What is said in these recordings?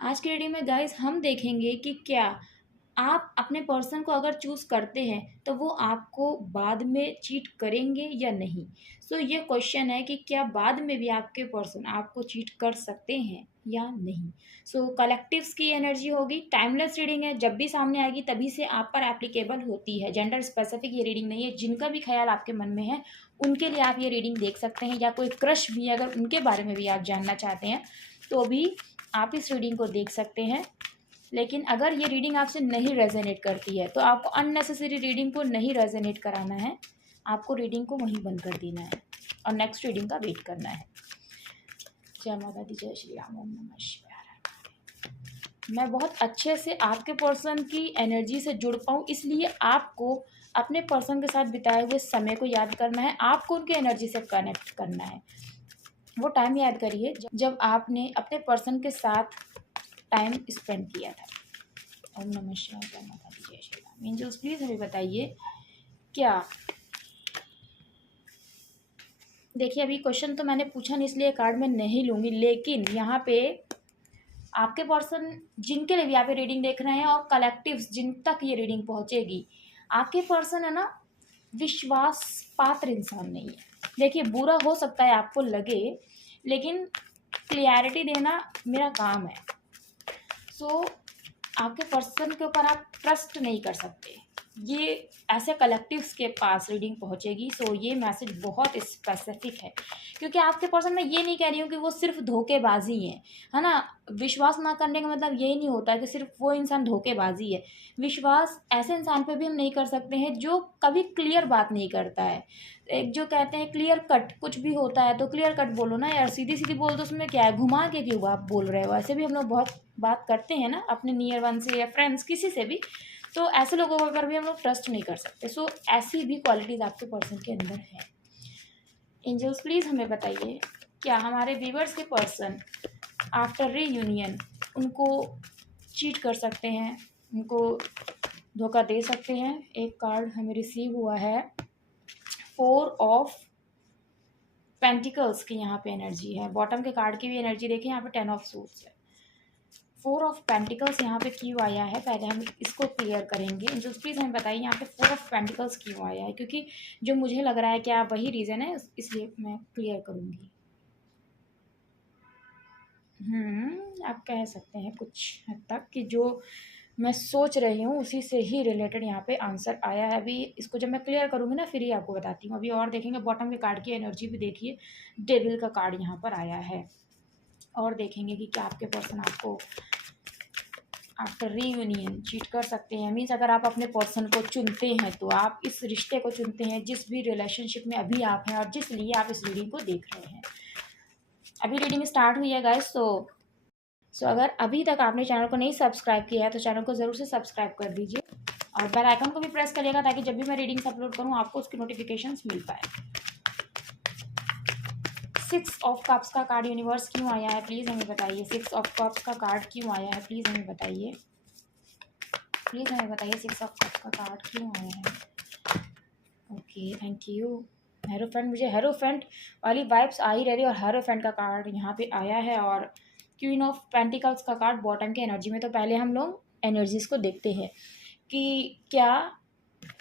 आज की रीडिंग में गाइस हम देखेंगे कि क्या आप अपने पर्सन को अगर चूज़ करते हैं तो वो आपको बाद में चीट करेंगे या नहीं। ये क्वेश्चन है कि क्या बाद में भी आपके पर्सन आपको चीट कर सकते हैं या नहीं। कलेक्टिव्स की एनर्जी होगी, टाइमलेस रीडिंग है, जब भी सामने आएगी तभी से आप पर एप्लीकेबल होती है। जेंडर स्पेसिफिक ये रीडिंग नहीं है। जिनका भी ख्याल आपके मन में है उनके लिए आप ये रीडिंग देख सकते हैं, या कोई क्रश भी है अगर उनके बारे में भी आप जानना चाहते हैं तो भी आप इस रीडिंग को देख सकते हैं। लेकिन अगर ये रीडिंग आपसे नहीं रेजोनेट करती है तो आपको अननेसेसरी रीडिंग को नहीं रेजोनेट कराना है, आपको रीडिंग को वहीं बंद कर देना है और नेक्स्ट रीडिंग का वेट करना है। जय माता दी, जय श्री राम, ओम नमः शिवाय। मैं बहुत अच्छे से आपके पर्सन की एनर्जी से जुड़ पाऊँ, इसलिए आपको अपने पर्सन के साथ बिताए हुए समय को याद करना है, आपको उनकी एनर्जी से कनेक्ट करना है। वो टाइम याद करिए जब आपने अपने पर्सन के साथ टाइम स्पेंड किया था। ओम नमः शिवाय, जय माता दी, जय श्री राम। एंजल्स प्लीज हमें बताइए क्या। देखिए अभी क्वेश्चन तो मैंने पूछा नहीं इसलिए कार्ड में नहीं लूँगी, लेकिन यहाँ पे आपके पर्सन जिनके लिए भी आप ये रीडिंग देख रहे हैं और कलेक्टिव्स जिन तक ये रीडिंग पहुँचेगी, आपके पर्सन है ना विश्वास पात्र इंसान नहीं है। देखिए बुरा हो सकता है आपको लगे, लेकिन क्लियरिटी देना मेरा काम है। आपके पर्सन के ऊपर आप ट्रस्ट नहीं कर सकते, ये ऐसे कलेक्टिव्स के पास रीडिंग पहुंचेगी। ये मैसेज बहुत स्पेसिफिक है, क्योंकि आपके पर्सन में ये नहीं कह रही हूँ कि वो सिर्फ धोखेबाजी है ना। विश्वास ना करने का मतलब यही नहीं होता कि सिर्फ वो इंसान धोखेबाजी है। विश्वास ऐसे इंसान पे भी हम नहीं कर सकते हैं जो कभी क्लियर बात नहीं करता है। एक जो कहते हैं क्लियर कट, कुछ भी होता है तो क्लियर कट बोलो ना यार, सीधी सीधी बोल दो, उसमें क्या है, घुमा के क्यों आप बोल रहे हो। ऐसे भी हम लोग बहुत बात करते हैं ना अपने नियर वन से या फ्रेंड्स किसी से भी, तो ऐसे लोगों पर भी हम लोग ट्रस्ट नहीं कर सकते। ऐसी भी क्वालिटीज़ आपके पर्सन के अंदर है। एंजल्स प्लीज़ हमें बताइए क्या हमारे व्यूअर्स के पर्सन आफ्टर रीयूनियन उनको चीट कर सकते हैं, उनको धोखा दे सकते हैं। एक कार्ड हमें रिसीव हुआ है, 4 ऑफ पेंटिकल्स की यहाँ पे एनर्जी है। बॉटम के कार्ड की भी एनर्जी देखें, यहाँ पे 10 ऑफ सूट्स है। 4 ऑफ पेंटिकल्स यहाँ पे क्यों आया है, पहले हम इसको क्लियर करेंगे। जो प्लीज़ हमें बताइए यहाँ पे 4 ऑफ पेंटिकल्स क्यों आया है, क्योंकि जो मुझे लग रहा है क्या वही रीज़न है, इसलिए मैं क्लियर करूँगी। आप कह सकते हैं कुछ हद तक कि जो मैं सोच रही हूँ उसी से ही रिलेटेड यहाँ पे आंसर आया है। अभी इसको जब मैं क्लियर करूँगी ना फिर ही आपको बताती हूँ। अभी और देखेंगे बॉटम के कार्ड की एनर्जी भी देखिए, डेविल का कार्ड यहाँ पर आया है। और देखेंगे कि क्या आपके पर्सन आपको आफ्टर रीयूनियन चीट कर सकते हैं। मीन्स अगर आप अपने पर्सन को चुनते हैं तो आप इस रिश्ते को चुनते हैं जिस भी रिलेशनशिप में अभी आप हैं और जिस लिए आप इस रीडिंग को देख रहे हैं। अभी रीडिंग स्टार्ट हुई है गाइस, सो अगर अभी तक आपने चैनल को नहीं सब्सक्राइब किया है तो चैनल को ज़रूर से सब्सक्राइब कर दीजिए और बेल आइकन को भी प्रेस करिएगा ताकि जब भी मैं रीडिंग्स अपलोड करूँ आपको उसकी नोटिफिकेशंस मिल पाए। 6 ऑफ कप्स का कार्ड यूनिवर्स क्यों आया है, प्लीज़ हमें बताइए। 6 ऑफ कप्स का कार्ड क्यों आया है, प्लीज़ हमें बताइए। प्लीज़ हमें बताइए 6 ऑफ कप्स का कार्ड क्यों आया है। Okay, thank you. हेरोफेंट, मुझे हेरोफेंट वाली वाइब्स आ ही रही और हेरोफेंट का कार्ड यहाँ पे आया है और क्वीन ऑफ पेंटिकल्स का कार्ड बॉटम के एनर्जी में। तो पहले हम लोग एनर्जीज़ को देखते हैं कि क्या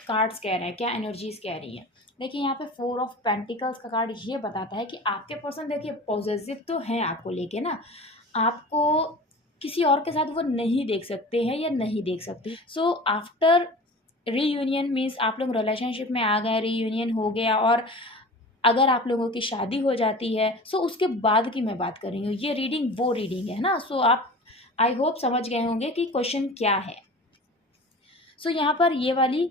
कार्ड्स कह रहे हैं, क्या एनर्जीज़ कह रही हैं। देखिए यहाँ पे 4 ऑफ पेंटिकल्स का कार्ड ये बताता है कि आपके पर्सन देखिए पॉजिटिव तो हैं आपको लेके ना, आपको किसी और के साथ वो नहीं देख सकते हैं या नहीं देख सकती। आफ्टर रीयूनियन मीन्स आप लोग रिलेशनशिप में आ गए, रीयूनियन हो गया और अगर आप लोगों की शादी हो जाती है उसके बाद की मैं बात कर रही हूँ। ये रीडिंग वो रीडिंग है ना। आप आई होप समझ गए होंगे कि क्वेश्चन क्या है। यहाँ पर ये वाली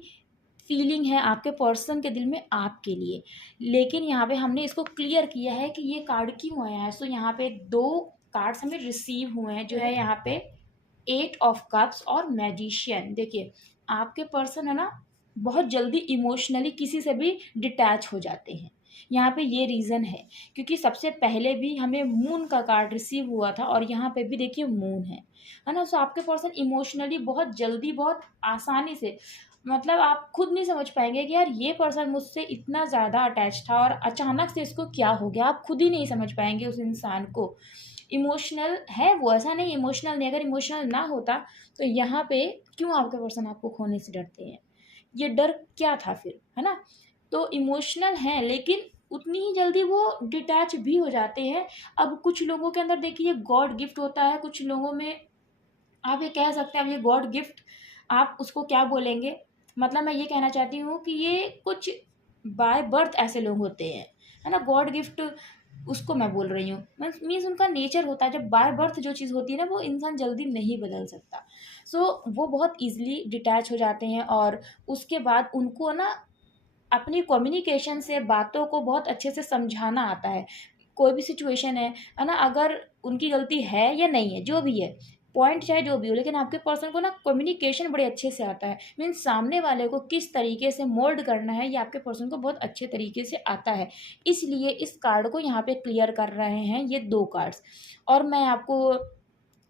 फीलिंग है आपके पर्सन के दिल में आपके लिए, लेकिन यहाँ पे हमने इसको क्लियर किया है कि ये कार्ड क्यों आया है। यहाँ पे 2 कार्ड्स हमें रिसीव हुए हैं, जो है यहाँ पे 8 ऑफ कप्स और मैजिशियन। देखिए आपके पर्सन है ना बहुत जल्दी इमोशनली किसी से भी डिटैच हो जाते हैं। यहाँ पे ये रीज़न है क्योंकि सबसे पहले भी हमें मून का कार्ड रिसीव हुआ था और यहाँ पे भी देखिए मून है ना। आपके पर्सन इमोशनली बहुत जल्दी, बहुत आसानी से, मतलब आप खुद नहीं समझ पाएंगे कि यार ये पर्सन मुझसे इतना ज़्यादा अटैच था और अचानक से इसको क्या हो गया, आप खुद ही नहीं समझ पाएंगे उस इंसान को। इमोशनल है वो, ऐसा नहीं इमोशनल नहीं, अगर इमोशनल ना होता तो यहाँ पे क्यों आपके पर्सन आपको खोने से डरते हैं, ये डर क्या था फिर, है ना। तो इमोशनल हैं लेकिन उतनी ही जल्दी वो डिटैच भी हो जाते हैं। अब कुछ लोगों के अंदर देखिए गॉड गिफ्ट होता है, कुछ लोगों में आप ये कह सकते हैं, अब ये गॉड गिफ्ट आप उसको क्या बोलेंगे, मतलब मैं ये कहना चाहती हूँ कि ये कुछ बाय बर्थ ऐसे लोग होते हैं, है ना। गॉड गिफ्ट उसको मैं बोल रही हूँ, मीन्स उनका नेचर होता है, जब बाय बर्थ जो चीज़ होती है ना वो इंसान जल्दी नहीं बदल सकता। सो वो बहुत ईजिली डिटैच हो जाते हैं और उसके बाद उनको ना अपनी कम्युनिकेशन से बातों को बहुत अच्छे से समझाना आता है। कोई भी सिचुएशन है ना, अगर उनकी गलती है या नहीं है, जो भी है, पॉइंट चाहे जो भी हो, लेकिन आपके पर्सन को ना कम्युनिकेशन बड़े अच्छे से आता है। मीन्स सामने वाले को किस तरीके से मोल्ड करना है ये आपके पर्सन को बहुत अच्छे तरीके से आता है। इसलिए इस कार्ड को यहाँ पे क्लियर कर रहे हैं ये 2 कार्ड्स। और मैं आपको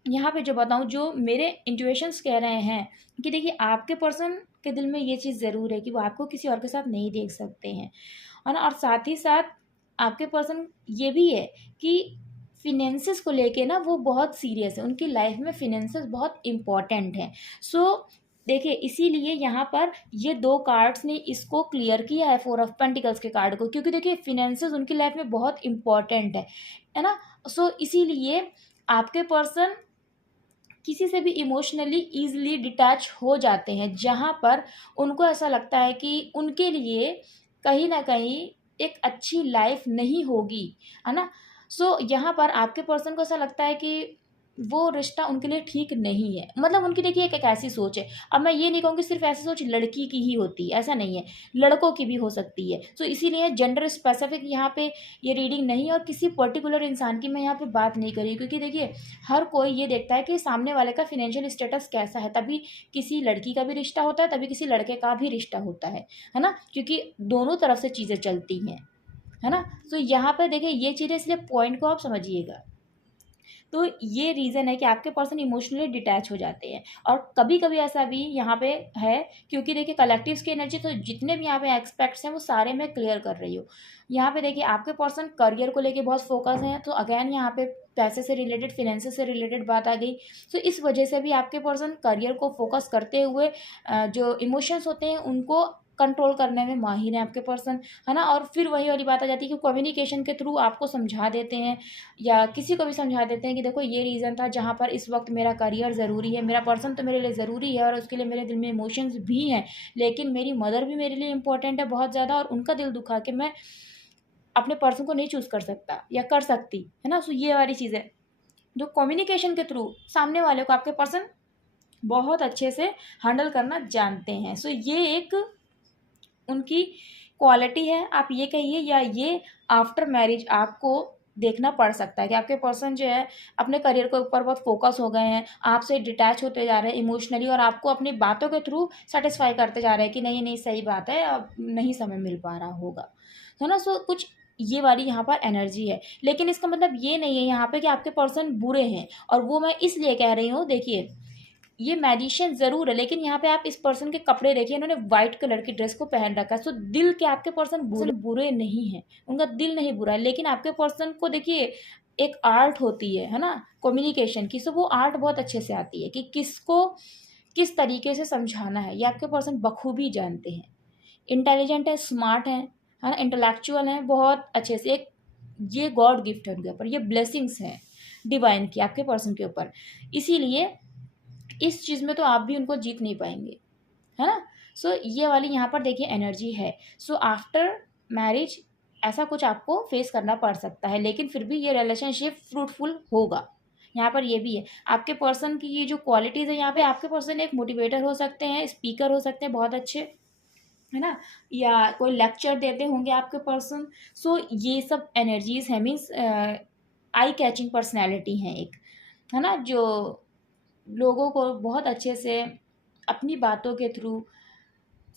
यहाँ पे जो बताऊँ, जो मेरे इंट्यूशंस कह रहे हैं कि देखिए आपके पर्सन के दिल में ये चीज़ ज़रूर है कि वो आपको किसी और के साथ नहीं देख सकते हैं, है ना। और साथ ही साथ आपके पर्सन ये भी है कि फिनेंसेस को लेके ना वो बहुत सीरियस है, उनकी लाइफ में फिनेंसेस बहुत इम्पॉर्टेंट हैं। सो देखिए इसीलिए यहाँ पर ये 2 कार्ड्स ने इसको क्लियर किया है, 4 ऑफ पेंटिकल्स के कार्ड को, क्योंकि देखिए फिनेंसेस उनकी लाइफ में बहुत इम्पॉर्टेंट है ना। सो इसीलिए आपके पर्सन किसी से भी इमोशनली ईज़िली डिटैच हो जाते हैं, जहाँ पर उनको ऐसा लगता है कि उनके लिए कहीं न कहीं एक अच्छी लाइफ़ नहीं होगी, है ना? सो यहाँ पर आपके पर्सन को ऐसा लगता है कि वो रिश्ता उनके लिए ठीक नहीं है। मतलब उनकी देखिए एक एक ऐसी सोच है। अब मैं ये नहीं कहूँगी सिर्फ़ ऐसी सोच लड़की की ही होती है, ऐसा नहीं है। लड़कों की भी हो सकती है। सो इसीलिए जेंडर स्पेसिफ़िक यहाँ पे ये रीडिंग नहीं है और किसी पर्टिकुलर इंसान की मैं यहाँ पे बात नहीं कर रही हूँ, क्योंकि देखिए हर कोई ये देखता है कि सामने वाले का फाइनेंशियल स्टेटस कैसा है, तभी किसी लड़की का भी रिश्ता होता है, तभी किसी लड़के का भी रिश्ता होता है ना? क्योंकि दोनों तरफ से चीज़ें चलती हैं, है ना? तो यहाँ पे देखिए ये चीज़ें, इसलिए पॉइंट को आप समझिएगा। तो ये रीज़न है कि आपके पर्सन इमोशनली डिटैच हो जाते हैं। और कभी-कभी ऐसा भी यहाँ पे है, क्योंकि देखिए कलेक्टिव्स की एनर्जी, तो जितने भी यहाँ पे एस्पेक्ट्स हैं वो सारे मैं क्लियर कर रही हूँ। यहाँ पे देखिए आपके पर्सन करियर को लेके बहुत फ़ोकस हैं, तो अगेन यहाँ पे पैसे से रिलेटेड, फाइनेंसेस से रिलेटेड बात आ गई। तो इस वजह से भी आपके पर्सन करियर को फ़ोकस करते हुए जो इमोशंस होते हैं उनको कंट्रोल करने में माहिर हैं आपके पर्सन, है ना। और फिर वही वाली बात आ जाती है कि कम्युनिकेशन के थ्रू आपको समझा देते हैं या किसी को भी समझा देते हैं कि देखो ये रीज़न था जहाँ पर इस वक्त मेरा करियर ज़रूरी है, मेरा पर्सन तो मेरे लिए ज़रूरी है और उसके लिए मेरे दिल में इमोशंस भी हैं, लेकिन मेरी मदर भी मेरे लिए इम्पोर्टेंट है बहुत ज़्यादा, और उनका दिल दुखा के मैं अपने पर्सन को नहीं चूज़ कर सकता या कर सकती, है ना। सो ये वाली चीज़ है जो कम्युनिकेशन के थ्रू सामने वाले को आपके पर्सन बहुत अच्छे से हैंडल करना जानते हैं। सो ये एक उनकी क्वालिटी है आप ये कहिए, या ये आफ्टर मैरिज आपको देखना पड़ सकता है कि आपके पर्सन जो है अपने करियर के ऊपर बहुत फोकस हो गए हैं, आपसे डिटैच होते जा रहे हैं इमोशनली, और आपको अपनी बातों के थ्रू सेटिस्फाई करते जा रहे हैं कि नहीं नहीं सही बात है, अब नहीं समय मिल पा रहा होगा, है ना। सो कुछ ये वाली यहाँ पर एनर्जी है, लेकिन इसका मतलब ये नहीं है यहाँ पे कि आपके पर्सन बुरे हैं। और वो मैं इसलिए कह रही हूँ, देखिए ये मैजिशियन ज़रूर है, लेकिन यहाँ पे आप इस पर्सन के कपड़े देखिए, इन्होंने वाइट कलर की ड्रेस को पहन रखा है। सो दिल के आपके पर्सन बुरे नहीं हैं, उनका दिल नहीं बुरा है, लेकिन आपके पर्सन को देखिए एक आर्ट होती है ना, कम्युनिकेशन की। सो वो आर्ट बहुत अच्छे से आती है कि किसको किस तरीके से समझाना है, ये आपके पर्सन बखूबी जानते हैं। इंटेलिजेंट है, स्मार्ट है ना, इंटेलेक्चुअल हैं बहुत अच्छे से। एक ये गॉड गिफ्ट है उनके ऊपर, ये ब्लेसिंग्स हैं डिवाइन की आपके पर्सन के ऊपर। इसीलिए इस चीज़ में तो आप भी उनको जीत नहीं पाएंगे, है ना। सो ये वाली यहाँ पर देखिए एनर्जी है। सो आफ्टर मैरिज ऐसा कुछ आपको फेस करना पड़ सकता है, लेकिन फिर भी ये रिलेशनशिप फ्रूटफुल होगा। यहाँ पर ये भी है आपके पर्सन की ये जो क्वालिटीज़ है, यहाँ पे आपके पर्सन एक मोटिवेटर हो सकते हैं, स्पीकर हो सकते हैं बहुत अच्छे, है ना, या कोई लेक्चर देते होंगे आपके पर्सन। सो ये सब एनर्जीज है, मीन्स आई कैचिंग पर्सनैलिटी हैं एक, है ना, जो लोगों को बहुत अच्छे से अपनी बातों के थ्रू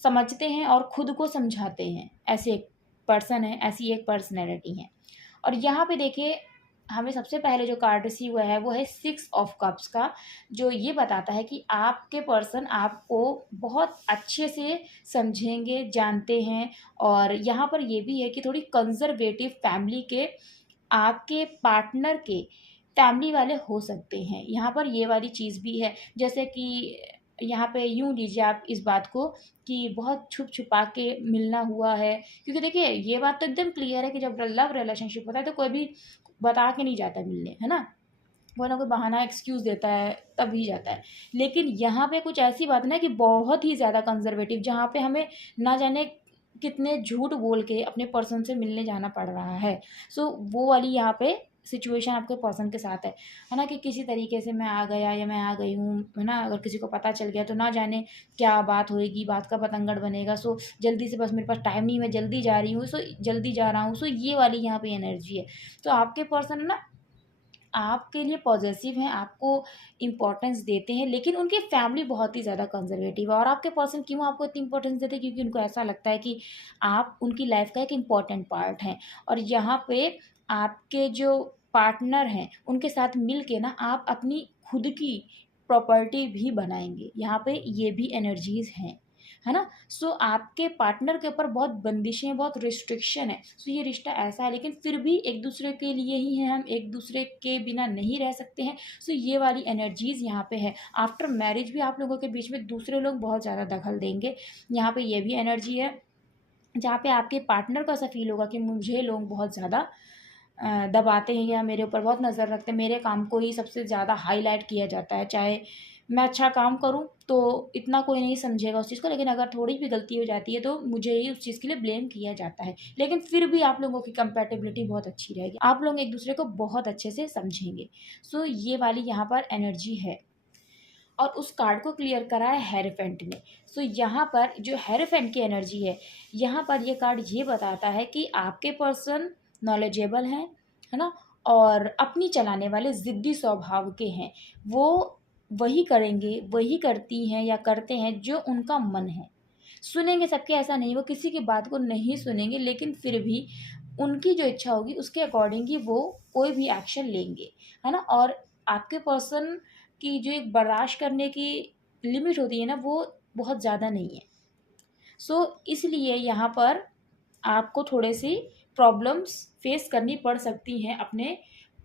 समझते हैं और खुद को समझाते हैं। ऐसे एक पर्सन है, ऐसी एक पर्सनैलिटी है। और यहाँ पे देखिए हमें सबसे पहले जो कार्ड रिसीव हुआ है वो है 6 ऑफ कप्स का, जो ये बताता है कि आपके पर्सन आपको बहुत अच्छे से समझेंगे, जानते हैं। और यहाँ पर ये भी है कि थोड़ी कंजर्वेटिव फैमिली के आपके पार्टनर के फैमिली वाले हो सकते हैं। यहाँ पर ये वाली चीज़ भी है, जैसे कि यहाँ पे यूँ लीजिए आप इस बात को कि बहुत छुप-छुपा के मिलना हुआ है, क्योंकि देखिए ये बात तो एकदम क्लियर है कि जब लव रिलेशनशिप होता है तो कोई भी बता के नहीं जाता मिलने, है ना? कोई ना कोई बहाना एक्सक्यूज़ देता है, तभी जाता है। लेकिन यहाँ पे कुछ ऐसी बात ना कि बहुत ही ज़्यादा कंज़र्वेटिव, जहाँ पे हमें ना जाने कितने झूठ बोल के अपने पर्सन से मिलने जाना पड़ रहा है। सो वो वाली यहाँ पे सिचुएशन आपके पर्सन के साथ है ना? कि किसी तरीके से मैं आ गया या मैं आ गई हूँ, है ना? अगर किसी को पता चल गया तो ना जाने क्या बात होएगी, बात का बतंगड़ बनेगा। सो जल्दी से, बस मेरे पास टाइम नहीं है, मैं जल्दी जा रही हूँ, सो जल्दी जा रहा हूँ। सो ये वाली यहाँ पे एनर्जी है। तो आपके पर्सन है ना, आपके लिए पॉज़ेसिव हैं, आपको इम्पोर्टेंस देते हैं, लेकिन उनकी फैमिली बहुत ही ज़्यादा कंज़र्वेटिव है। और आपके पर्सन क्यों आपको इतनी इम्पोर्टेंस देते हैं? क्योंकि उनको ऐसा लगता है कि आप उनकी लाइफ़ का एक इम्पोर्टेंट पार्ट हैं। और यहाँ पे आपके जो पार्टनर हैं, उनके साथ मिल के ना आप अपनी खुद की प्रॉपर्टी भी बनाएँगे। यहाँ पे ये भी एनर्जीज़ हैं, है ना? सो आपके पार्टनर के ऊपर बहुत बंदिशें, बहुत रिस्ट्रिक्शन है। सो ये रिश्ता ऐसा है, लेकिन फिर भी एक-दूसरे के लिए ही हैं हम, एक-दूसरे के बिना नहीं रह सकते हैं। सो ये वाली एनर्जीज़ यहाँ पे है। आफ्टर मैरिज भी आप लोगों के बीच में दूसरे लोग बहुत ज़्यादा दखल देंगे। यहाँ पे ये भी एनर्जी है, जहाँ पे आपके पार्टनर को ऐसा फ़ील होगा कि मुझे लोग बहुत ज़्यादा दबाते हैं या मेरे ऊपर बहुत नज़र रखते हैं, मेरे काम को ही सबसे ज़्यादा हाईलाइट किया जाता है। चाहे मैं अच्छा काम करूँ तो इतना कोई नहीं समझेगा उस चीज़ को, लेकिन अगर थोड़ी भी गलती हो जाती है तो मुझे ही उस चीज़ के लिए ब्लेम किया जाता है। लेकिन फिर भी आप लोगों की कंपैटिबिलिटी बहुत अच्छी रहेगी। आप लोग एक-दूसरे को बहुत अच्छे से समझेंगे। सो ये वाली यहाँ पर एनर्जी है। और उस कार्ड को क्लियर करा है हेरोफेंट ने। सो यहाँ पर जो हेरोफेंट की एनर्जी है, यहाँ पर ये कार्ड ये बताता है कि आपके पर्सन नॉलेजेबल हैं, है ना? और अपनी चलाने वाले ज़िद्दी स्वभाव के हैं। वो वही करेंगे, वही करती हैं या करते हैं जो उनका मन है। सुनेंगे सबकी ऐसा नहीं, वो किसी की बात को नहीं सुनेंगे, लेकिन फिर भी उनकी जो इच्छा होगी उसके अकॉर्डिंग ही वो कोई भी एक्शन लेंगे, है ना? और आपके पर्सन की जो एक बर्दाश्त करने की लिमिट होती है ना, वो बहुत ज़्यादा नहीं है। इसलिए यहाँ पर आपको थोड़े-सी प्रॉब्लम्स फेस करनी पड़ सकती हैं अपने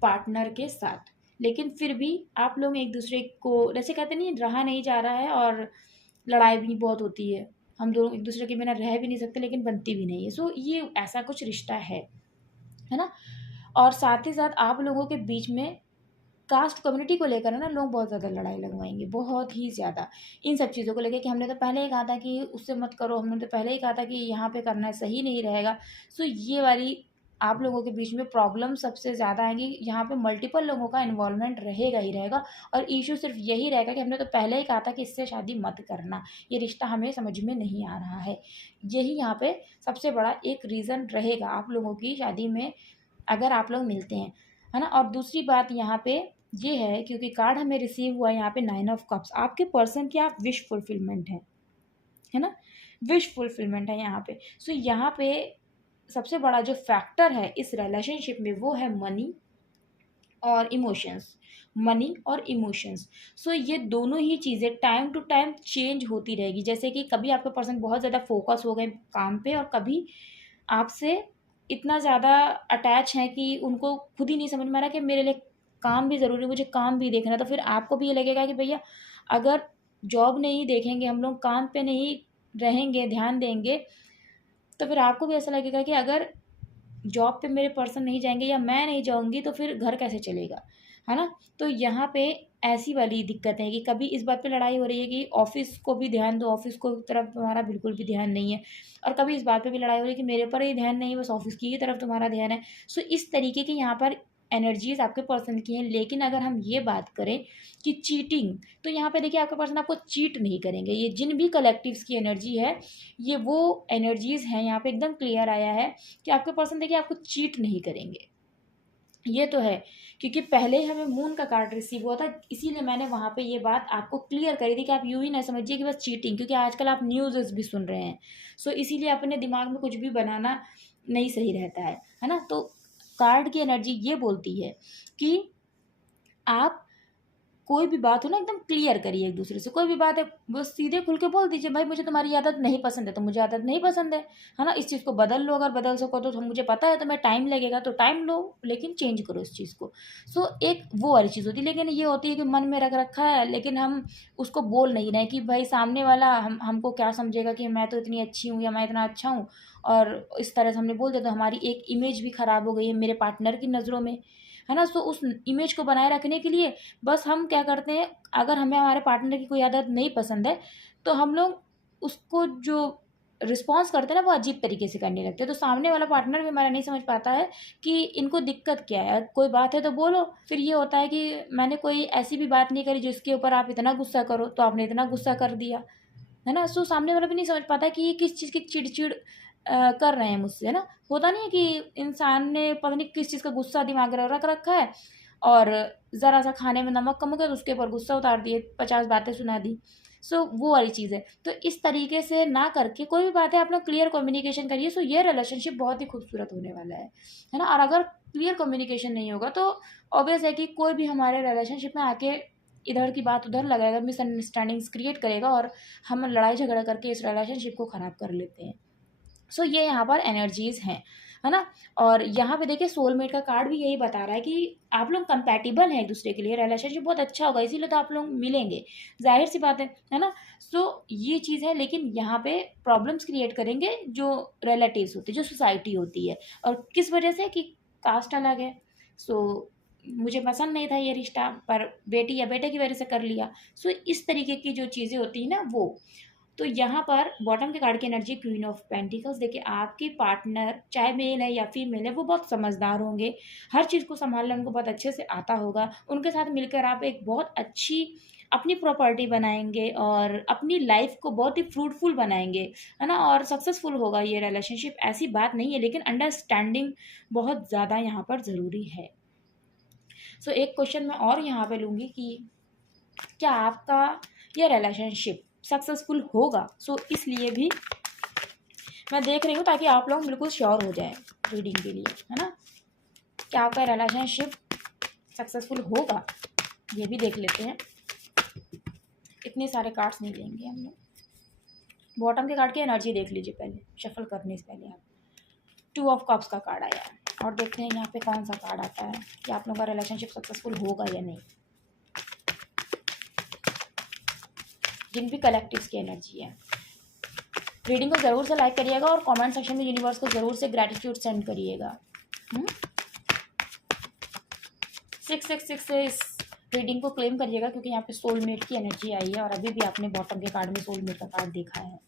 पार्टनर के साथ। लेकिन फिर भी आप लोग एक-दूसरे को, जैसे कहते नहीं, रहा नहीं जा रहा है और लड़ाई भी बहुत होती है। हम दोनों एक-दूसरे के बिना रह भी नहीं सकते, लेकिन बनती भी नहीं है। ये ऐसा कुछ रिश्ता है ना? और साथ ही साथ आप लोगों के बीच में कास्ट कम्युनिटी को लेकर है ना, लोग बहुत ज़्यादा लड़ाई लगवाएँगे, बहुत ही ज़्यादा। इन सब चीज़ों को लेके कि हमने तो पहले ही कहा था कि उससे मत करो, हमने तो पहले ही कहा था कि यहाँ पे करना सही नहीं रहेगा। ये वाली आप लोगों के बीच में प्रॉब्लम सबसे ज़्यादा आएँगी। यहाँ पे मल्टीपल लोगों का इन्वॉल्वमेंट रहेगा ही रहेगा, और इश्यू सिर्फ़ यही रहेगा कि हमने तो पहले ही कहा था कि इससे शादी मत करना, ये रिश्ता हमें समझ में नहीं आ रहा है। यही यहाँ पे सबसे बड़ा एक रीज़न रहेगा आप लोगों की शादी में, अगर आप लोग मिलते हैं, है ना? और दूसरी बात यहाँ पे ये है, क्योंकि कार्ड हमें रिसीव हुआ है यहाँ पे 9 ऑफ कप्स, आपके पर्सन की आप विश फुलफिलमेंट है ना? विश फुलफिलमेंट है यहाँ पे। यहाँ पे सबसे बड़ा जो फैक्टर है इस रिलेशनशिप में, वो है मनी और इमोशंस। मनी और इमोशंस। ये दोनों ही चीज़ें टाइम टू टाइम चेंज होती रहेगी। जैसे कि कभी आपका पर्सन बहुत ज़्यादा फ़ोकस हो गए काम पे, और कभी आपसे इतना ज़्यादा अटैच हैं कि उनको खुद ही नहीं समझ में आ रहा कि मेरे लिए काम भी ज़रूरी है, मुझे काम भी देखना है। तो फिर आपको भी ये लगेगा कि भैया, अगर जॉब नहीं देखेंगे हम लोग, काम पे नहीं रहेंगे, ध्यान देंगे, तो फिर आपको भी ऐसा लगेगा कि अगर जॉब पे मेरे पर्सन नहीं जाएँगे या मैं नहीं जाऊँगी तो फिर घर कैसे चलेगा, है ना? तो यहाँ पे ऐसी वाली दिक्कत है कि कभी इस बात पे लड़ाई हो रही है कि ऑफ़िस को भी ध्यान दो, ऑफ़िस को तरफ तुम्हारा बिल्कुल भी ध्यान नहीं है। और कभी इस बात पे भी लड़ाई हो रही है कि मेरे ऊपर ही ध्यान नहीं है, बस ऑफ़िस की ही तरफ तुम्हारा ध्यान है। इस तरीके की यहाँ पर एनर्जीज़ आपके पर्सन की हैं। लेकिन अगर हम ये बात करें कि चीटिंग, तो यहाँ पे देखिए आपके पर्सन आपको चीट नहीं करेंगे। ये जिन भी कलेक्टिव्स की एनर्जी है, ये वो एनर्जीज़ हैं, यहाँ पे एकदम क्लियर आया है कि आपके पर्सन देखिए आपको चीट नहीं करेंगे। ये तो है, क्योंकि पहले ही हमें मून का कार्ड रिसीव हुआ था, इसीलिए मैंने वहाँ पे ये बात आपको क्लियर करी थी कि आप यूँ ही ना समझिए कि बस चीटिंग, क्योंकि आजकल आप न्यूज़ भी सुन रहे हैं। इसीलिए अपने दिमाग में कुछ भी बनाना नहीं सही रहता है ना? तो कार्ड की एनर्जी ये बोलती है कि आप कोई भी बात हो ना एकदम क्लियर करिए एक दूसरे से। कोई भी बात है बस सीधे खुल के बोल दीजिए, भाई मुझे तुम्हारी आदत नहीं पसंद है तो मुझे आदत नहीं पसंद है ना, इस चीज़ को बदल लो, अगर बदल सको तो मुझे पता है तुम्हें टाइम लगेगा तो टाइम लो, लेकिन चेंज करो इस चीज़ को। सो एक वो वाली चीज़ होती है। लेकिन ये होती है कि मन में रख रखा है लेकिन हम उसको बोल नहीं रहे कि भाई सामने वाला हमको क्या समझेगा कि मैं तो इतनी अच्छी हूँ या मैं इतना अच्छा हूँ, और इस तरह से हमने बोल दिया तो हमारी एक इमेज भी ख़राब हो गई है मेरे पार्टनर की नज़रों में, है ना। सो उस इमेज को बनाए रखने के लिए बस हम क्या करते हैं, अगर हमें हमारे पार्टनर की कोई आदत नहीं पसंद है तो हम लोग उसको जो रिस्पॉन्स करते हैं ना वो अजीब तरीके से करने लगते हैं। तो सामने वाला पार्टनर भी हमारा नहीं समझ पाता है कि इनको दिक्कत क्या है, कोई बात है तो बोलो। फिर ये होता है कि मैंने कोई ऐसी भी बात नहीं करी जिसके ऊपर आप इतना गुस्सा करो, तो आपने इतना गुस्सा कर दिया, है ना। सो सामने वाला भी नहीं समझ पाता कि ये किस चीज़ की चिड़-चिड़ कर रहे हैं मुझसे, है ना। होता नहीं है कि इंसान ने पता नहीं किस चीज़ का गुस्सा दिमाग में रख रखा है और ज़रा-सा खाने में नमक कम हो गया तो उसके ऊपर गुस्सा उतार दिए, 50 बातें सुना दी। सो वो वाली चीज़ है। तो इस तरीके से ना करके कोई भी बात है आप लोग क्लियर कम्युनिकेशन करिए। सो ये रिलेशनशिप बहुत ही खूबसूरत होने वाला है ना। और अगर क्लियर कम्युनिकेशन नहीं होगा तो ऑब्वियस है कि कोई भी हमारे रिलेशनशिप में आके इधर की बात उधर लगाएगा, मिसअंडरस्टैंडिंग्स क्रिएट करेगा और हम लड़ाई झगड़ा करके इस रिलेशनशिप को ख़राब कर लेते हैं। सो ये यहाँ पर एनर्जीज़ हैं, है ना। और यहाँ पे देखिए सोलमेट का कार्ड भी यही बता रहा है कि आप लोग कंपैटिबल हैं एक दूसरे के लिए, रिलेशनशिप बहुत अच्छा होगा इसीलिए तो आप लोग मिलेंगे, ज़ाहिर सी बात है ना। सो ये चीज़ है, लेकिन यहाँ पे प्रॉब्लम्स क्रिएट करेंगे जो रिलेटिव्स होते हैं, जो सोसाइटी होती है। और किस वजह से कि कास्ट अलग है। सो मुझे पसंद नहीं था ये रिश्ता पर बेटी या बेटे की वजह से कर लिया। सो इस तरीके की जो चीज़ें होती हैं ना वो। तो यहाँ पर बॉटम के कार्ड की एनर्जी क्वीन ऑफ पेंटिकल्स। देखिए आपके पार्टनर चाहे मेल है या फीमेल है वो बहुत समझदार होंगे, हर चीज़ को संभालना उनको बहुत अच्छे से आता होगा। उनके साथ मिलकर आप एक बहुत अच्छी अपनी प्रॉपर्टी बनाएंगे और अपनी लाइफ को बहुत ही फ्रूटफुल बनाएंगे, है ना। और सक्सेसफुल होगा ये रिलेशनशिप, ऐसी बात नहीं है, लेकिन अंडरस्टैंडिंग बहुत ज़्यादा यहाँ पर ज़रूरी है। सो एक क्वेश्चन मैं और यहाँ पे लूँगी कि क्या आपका ये रिलेशनशिप सक्सेसफुल होगा। सो इसलिए भी मैं देख रही हूँ ताकि आप लोग बिल्कुल श्योर हो जाएं रीडिंग के लिए, है ना। क्या आपका रिलेशनशिप सक्सेसफुल होगा ये भी देख लेते हैं। इतने सारे कार्ड्स नहीं लेंगे हम लोग। बॉटम के कार्ड की एनर्जी देख लीजिए पहले, शफल करने से पहले। आप 2 ऑफ कप्स का कार्ड आया है और देखते हैं यहाँ पे कौन सा कार्ड आता है कि आप लोगों का रिलेशनशिप सक्सेसफुल होगा या नहीं। जिन भी कलेक्टिव्स की एनर्जी है, रीडिंग को ज़रूर से लाइक करिएगा और कमेंट सेक्शन में यूनिवर्स को ज़रूर से ग्रैटिट्यूड सेंड करिएगा। 666 से इस रीडिंग को क्लेम करिएगा क्योंकि यहाँ पे सोलमेट की एनर्जी आई है और अभी भी आपने बॉटम के कार्ड में सोलमेट का कार्ड देखा है।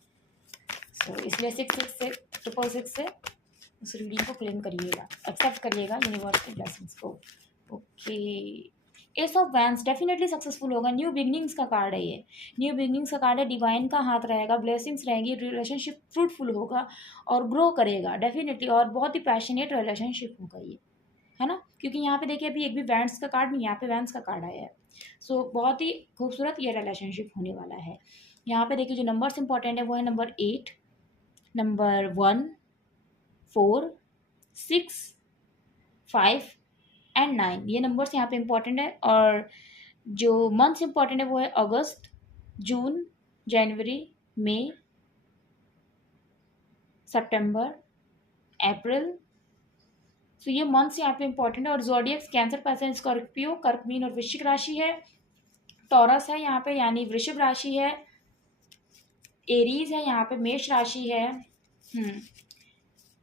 सो इसलिए 666 से उस रीडिंग को क्लेम करिएगा, एक्सेप्ट करिएगा यूनिवर्स की ब्लेसिंग्स को। Okay, S of wands definitely successful होगा। न्यू बिगनिंग्स का कार्ड है ये, न्यू बिगनिंग्स का कार्ड है। डिवाइन का हाथ रहेगा, ब्लेसिंग्स रहेंगी, रिलेशनशिप फ्रूटफुल होगा और ग्रो करेगा डेफिनेटली, और बहुत ही पैशनेट रिलेशनशिप होगा ये, है ना। क्योंकि यहाँ पे देखिए अभी एक भी वैंड्स का कार्ड नहीं, यहाँ पे वैंड्स का कार्ड आया है। सो बहुत ही खूबसूरत ये रिलेशनशिप होने वाला है। यहाँ पे देखिए जो नंबर्स इंपॉर्टेंट है वो है नंबर 8, नंबर 1, 4, 6, 5 एंड 9। ये नंबर्स यहाँ पे इंपॉर्टेंट है। और जो मंथ्स इंपॉर्टेंट है वो है अगस्त, जून, जनवरी, मई, सितंबर, अप्रैल। सो ये मंथ्स यहाँ पे इंपॉर्टेंट है। और ज़ोडिएक्स कैंसर, पर्सन, स्कॉर्पियो, कर्क, मीन और वृश्चिक राशि है। टॉरस है यहाँ पे यानी वृषभ राशि है। एरीज है यहाँ पे मेष राशि है।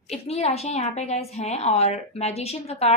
इतनी राशियाँ यहाँ पे गाइस हैं। और मैजिशियन का कार्ड